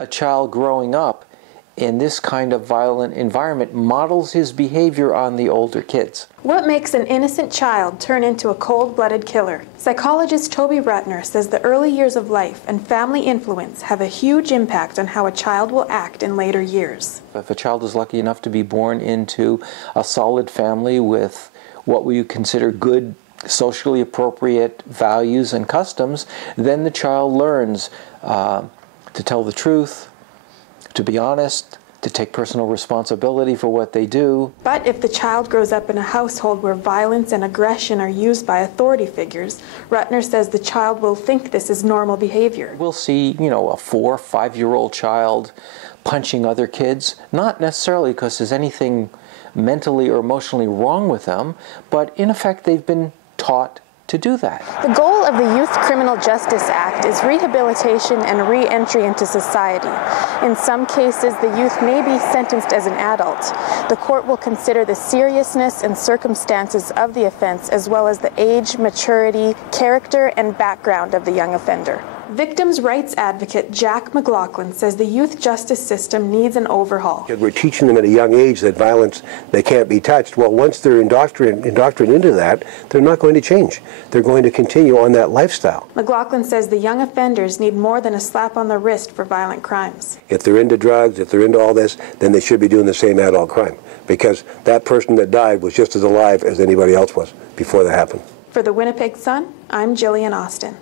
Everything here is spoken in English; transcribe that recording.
A child growing up in this kind of violent environment models his behavior on the older kids. What makes an innocent child turn into a cold-blooded killer? Psychologist Toby Rutner says the early years of life and family influence have a huge impact on how a child will act in later years. If a child is lucky enough to be born into a solid family with what we consider good, socially appropriate values and customs, then the child learns to tell the truth, to be honest, to take personal responsibility for what they do. But if the child grows up in a household where violence and aggression are used by authority figures, Rutner says the child will think this is normal behavior. We'll see, a 4 or 5-year-old child punching other kids, not necessarily because there's anything mentally or emotionally wrong with them, but in effect they've been taught to do that. The goal of the Youth Criminal Justice Act is rehabilitation and re-entry into society. In some cases, the youth may be sentenced as an adult. The court will consider the seriousness and circumstances of the offense, as well as the age, maturity, character, and background of the young offender. Victims' rights advocate Jack McLaughlin says the youth justice system needs an overhaul. We're teaching them at a young age that violence, they can't be touched. Well, once they're indoctrinated into that, they're not going to change. They're going to continue on that lifestyle. McLaughlin says the young offenders need more than a slap on the wrist for violent crimes. If they're into drugs, if they're into all this, then they should be doing the same adult crime, because that person that died was just as alive as anybody else was before that happened. For the Winnipeg Sun, I'm Jillian Austin.